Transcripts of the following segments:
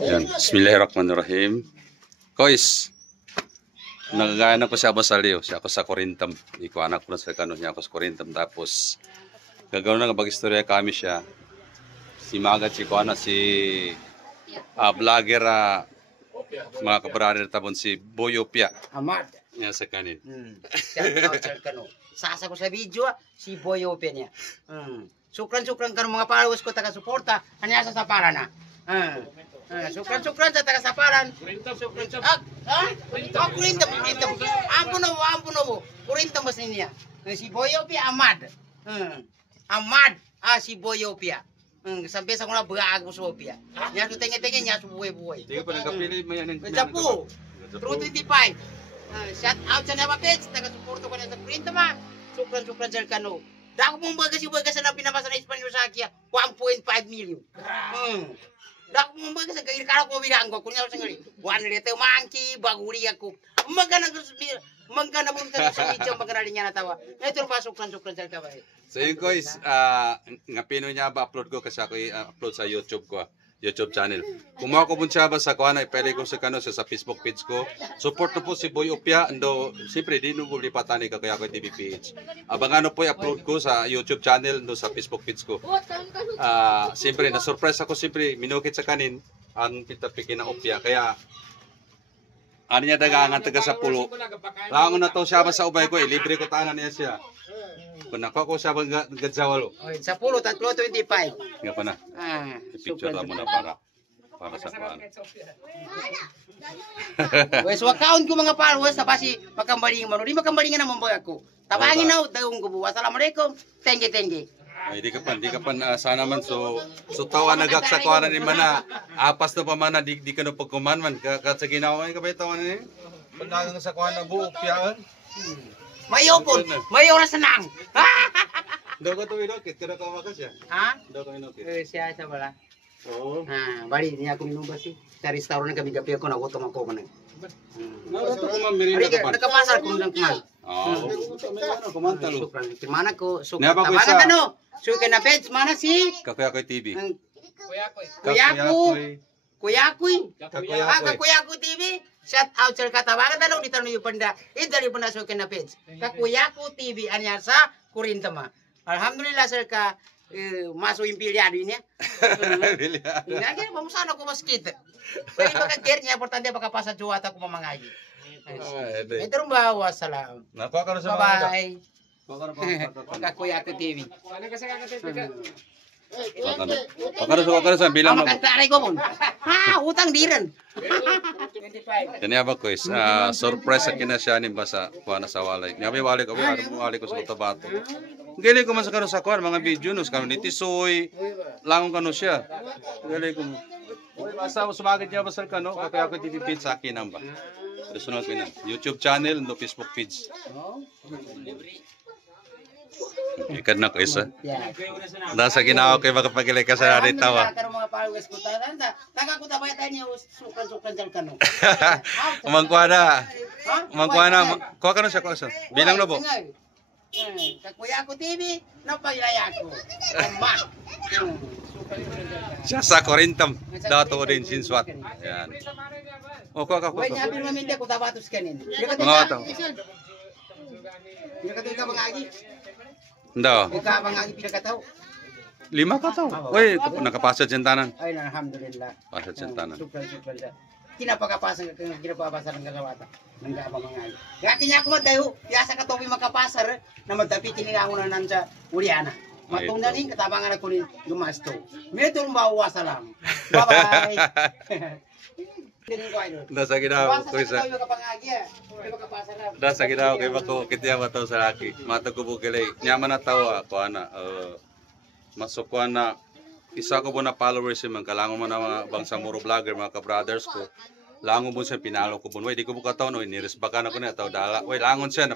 Yan. Bismillahirrahmanirrahim. Kois, nagagana ko siya sa Leo. Siya ako sa Corintham. Iko anak ko na sa kanon niya ako sa Corintham. Tapos, gagawin na pag-istorya kami siya. Si Magat, si Kuana, si vlogger, mga kabrother tabon si Boy Opia. Amad. Yan sa kanin. Sasa ko sa video, si Boy Opia niya. Sukran-sukran ka ng mga followers ko taga-suporta, kanya sa saparan na. Sukran-sukran sa taga-saparan. Kurintam. Ampun na mo. Kurintam mas niya. Si Boy Opia, Amad. Amad, si Boy Opia. Sampai sa kuna bago sa Opia. Nya ko tingin-tingin niya sa buhay-buhay. Hindi pa nagkapili mo yan. Japo. True 25. Shout out sa Nava Pets, taga-suporta ko na sa Kurintam. Sukran sa kano. Dako mong bagas na pinapasa na Espanyol sa akin, 1.5 million. Dako mong bagas sa gagawin ka ko bilang ko, kunya sa ngali. 1 liter mangki, baguri ako. Magana mo sa video, magana niya natawa. Ito pa sukran sa kabay. So yun guys, nga pino niya ba upload ko kasi ako i-upload sa YouTube ko. YouTube channel. Kung mo ako siya ba sa kuana, ipili ko sa kano sa Facebook page ko. Support na po si Boy Opia. Ando, siyempre, di nung lipatan ni kaya ko TV page. Abangan po i-upload ko sa YouTube channel, ando sa Facebook page ko. Siyempre, na-surprise ako siyempre, minukit sa kanin, ang pitapikin na Opia. Kaya, ano niya dagangan taga sa pulo. Langon na to siya ba sa ubay ko, libre ko tanan niya siya. Kung nakuha ko siya bang gadzawalo. Sa pulo, 3.25. Nga pa na. I-picture mo na para sa kuan. Wes account ko mga followers sa basi makambaling mo. Di makambalingan naman ba ako. Tabangin na dayon ko bu. Assalamualaikum. Thank you. Ay di ka pan sana man so tawa nagak sa kuan ni mana. Apas na pa man di ka no pagkuman man ka sa ginawa ka ba tawan ni. Pandagang sa kuan na buok piyaan. Mayo po. Mayo na sanang. Daw ka tuwidokit kada ka makas siya. Ha? Daw ka inokit. Siya sa bala. Oo. Bali niya ako minum basi. Sa restaurant gabi-gabi ako nagutong ako man. Nato ko man merinda ka pan. Nakapasar ko nang kumal. Kumantalo. Mana ko suka. Napa ko isa. Tabangan ano? Suka na page mana si? Kakuyakoy TV. Kakuyakoy TV. Shout out sa katabangan dalaw dito na yung panda. Dari panda suka na page. Kakuyakoy TV anya sa Corintham. Alhamdulillah sir ka masuk impiliado ini ya. Lagi vamos sana ko mas kita. Pwede makagernya importante baka pasa juwata ko mamangagi. Ito rin ba wassalam. Nakuha ka na sa mga. Bye. Kakuyakoy TV. Pakara sa bilang mo. Makantari ko mo. Utang diren. 25. Yan ba ko is surprise sa kinasyanin ba sa kuha na sa walay. Ngabi walay ko sa Cotabato. Gali ko man sa kano sa kuha mga video nos kano ni Tisoy. Langon kano siya. Gali ko. Basta sumagad niya ba sa kano kaya ako TV page sa akin ba. Personal ko na. YouTube channel no Facebook page. Ikan na ko isa. Nasa ginawa ko yung makapagilay ka sa narin tawa. Umangkuha na. Kuha ka na siya. Bilang na po. Kakuyakoy TV, napagilaya ko. Siya sa Corintham. Dato ko din sinswat. Yan. O, kuha. Wala niya pinamindi ko tabatos kanin. Mga bato. Pinakataw ka mga agi. Ndo. Ika mga agi pinakataw. 5 ka to. Uy, nakapasad siya tanan. Ay, alhamdulillah. Pasad siya tanan. Super siya. Kinapagapasang ng galawata. Nang gaabang mga agi. Gaki niya ako madayo. Piyasa ka topi makapasar na magdapitin nila ako na nansa Uriana. Matungdaling katabangan ako rin gumasto. Medyo mawa salam. Bye-bye. Nasa ginawa ko isa. Nasa ginawa ko iba ko kitya mataw sa laki. Mata ko bugilay. Nyaman na tawa ko ana. Masukuan na isa ko po na followers man kalangon mo na mga bangsang muro vlogger mga ka-brothers ko. Langon mo siya pinalo ko po. Di ko bukataw no iniresbakan ako niya taw dala. Oy langon siya na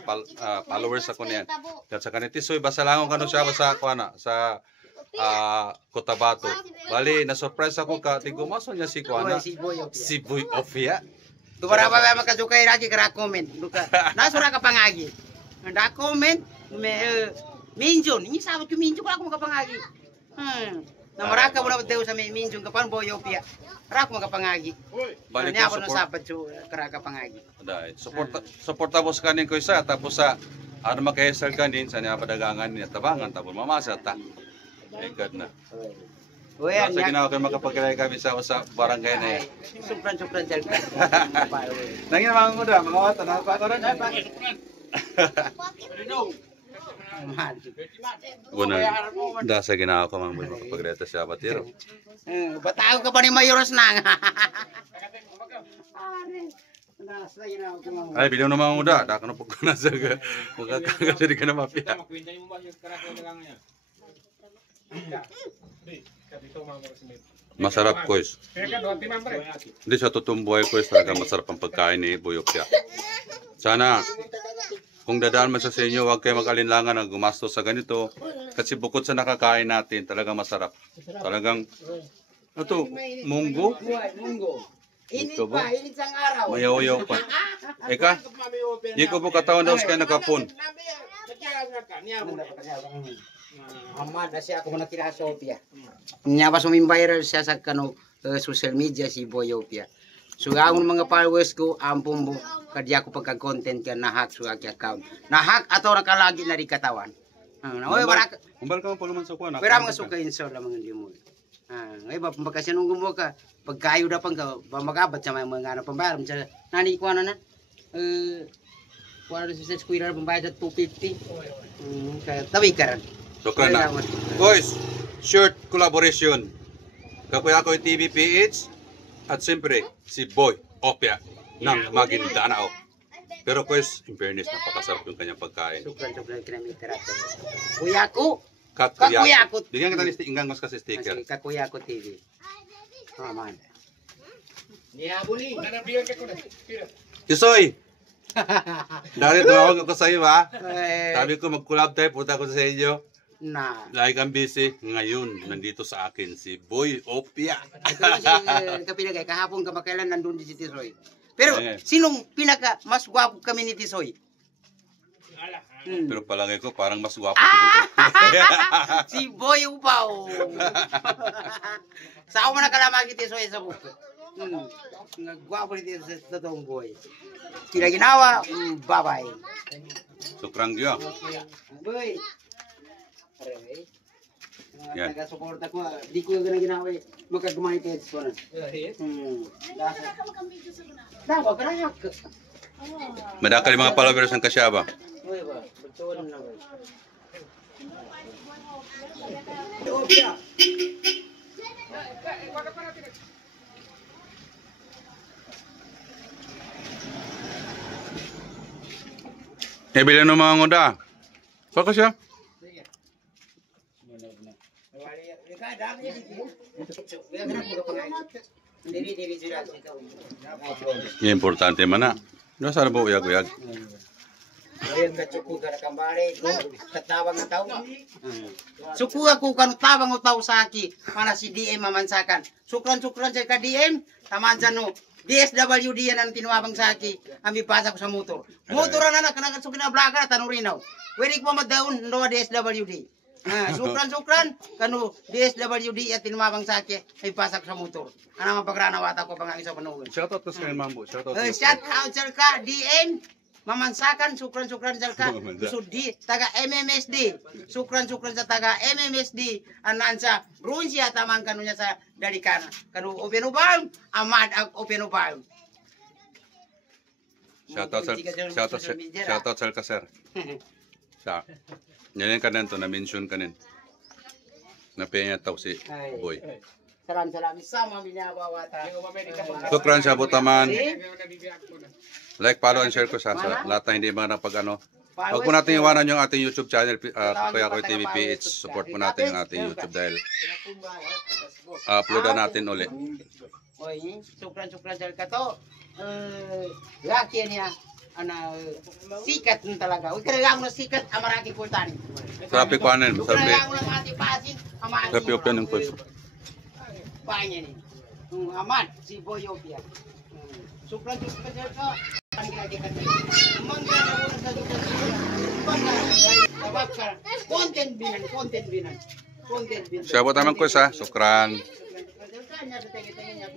followers ako niya. Kat sa kanitisoy basta langon kanu siya basta ko ana sa Cotabato. Bali, na-surprise ako ka. Tingko mo, niya si Kuana. Si Boy Opia. Tumara pa ba makasukay lagi kara comment. Nasura ka pangagi. Nda comment, minjon. Ini sahabat ko minjon ko ako makapangagi. Na maraka mo na daw sa may minjong kapan boyo pia. Rak mo kapangagi. Balik Niya ko ako support. na sapat so karaka pangagi. Dahil suporta mo sa kanin ko isa tapos sa ano makahisal kanin sa niya padagangan niya tabangan tapos mamasa ta. My God na. Uy, Sa ginawa ko makapagkilay kami sa barangay na yan. Sukran sel ka. Nangin mga muda, mga wata na pa ko rin. Guna, da sa ginawa ko mga muda makapagkilay sa batiro. Batago ka pa ni Mayoros na. Ay, biliw na mga muda, da ka na pagkuna sa magkakagad ka na mapia. Masarap kois. Hindi sa totoong buhay kois talaga masarap ang pagkain ni Boy Opia. Sana kung dadaan man sa inyo, huwag kayo mag-alinlangan na gumastos sa ganito. Kasi bukod sa nakakain natin, talagang masarap. Talagang, ito, munggo. Init pa, init sang araw. Mayaw-yaw pa. Eka, di ko po katawan daw sa kayo nakapon. Amad na siya ako na kila sa Opia. Nya ba viral siya sa kano social media si Boy Opia. So ang mga followers ko ampun mo kadya ko pagka-content ka na-hack sa aking account. Na-hack atau nakalagi na rin katawan. Oy barak. Kumbal ka pa naman sa kuwan. Pero mga sukayin sa lamang hindi mo. Ngay ba pagkasya nung gumo ka pagkayo da pang ka magabat sa mga ano pambayar sa nani ko na. Kuha na sa square pambayad sa 250. Kaya tawi ka rin. Sukran na. Boys, short collaboration. Kakuya ko yung TVPH at siyempre si Boy Opia ng Maguindanao. Pero boys, in fairness, napakasarap yung kanyang pagkain. Sukran kilometer ato. Kuya ko. Kakuya ko. Bigyan kita ni inggang mas kasi sticker. Kakuya ko TV. Man. Isoy! Dahil tumawag ako sa iyo ha. Sabi ko mag-collab tayo, punta ko sa inyo. Na. Like ang busy. Ngayon, nandito sa akin si Boy Opia. Ito si kapinagay. Kahapon kamakailan nandun si Tisoy. Pero Ayan. sinong pinaka mas gwapo kami ni Tisoy? Pero palagay ko parang mas gwapo Si Boy Upaw. Sa ako man nakalamag si Tisoy sa buko. Gwapo ni Tisoy sa totoong Boy. Kila ginawa, bye-bye. Sukrang yun. Boy. Yan. Taga-suporta ko, di ko yung ginawa eh. Magkagumay kayo sa na. Dawa, karayak. Madakal yung mga followers ng Kasyaba. Uy ba, pagtuwan na ba? Bilang ng mga nguda. Saka siya? Yung importante man na. Nasa na ba uyag-uyag? Suku aku kan tabang utaw saki mana si DM mamansakan. Sukran sa ka DM taman no. DSWD yan ang tinumabang saki. Ami pasa ko sa motor. Motor na kanakan sukin na blaga tanurinaw. Weri ko madaon no DSWD. Sukran kanu DSWD at tinumabang saki ay pasa ko sa motor. Ana mapagrana wata ko pangagi sa panugon. Shoutout to sa kayo, Mambo. Shoutout. Shout out sir ka DM mamansakan sukran sir ka so di taga MMSD sukran sa taga MMSD anan sa Brunsia tamang kanunya sa Darikana kanu open ubam amad ang open ubam Shoutout sa Kaser. Sa. Nyanin ka to na-mention ka nin. Napenya tao si Boy. Salam sama binabawata. Sukran sa Butaman. Like, follow, and share ko sa lahat na hindi mga napag-ano. Huwag po natin iwanan yung ating YouTube channel, Kuya Koy TVPH. Support po natin yung ating YouTube dahil uploadan natin ulit. Oy, sukran sir ka to. Laki niya. Sikat nun talaga. Huwag kailangan mo na sikat, amaraki kultani. Sabi ko anin, Huwag kailangan mo na matipasin, amaraki. sabi ko ng pulso. Paanya ni. Amat si Boy Opia. Sukran sir ka. Content binan. Kung din, Siya naman ko sa. Sukran. Sukran. Sukran. Sa tingin-tingin niya,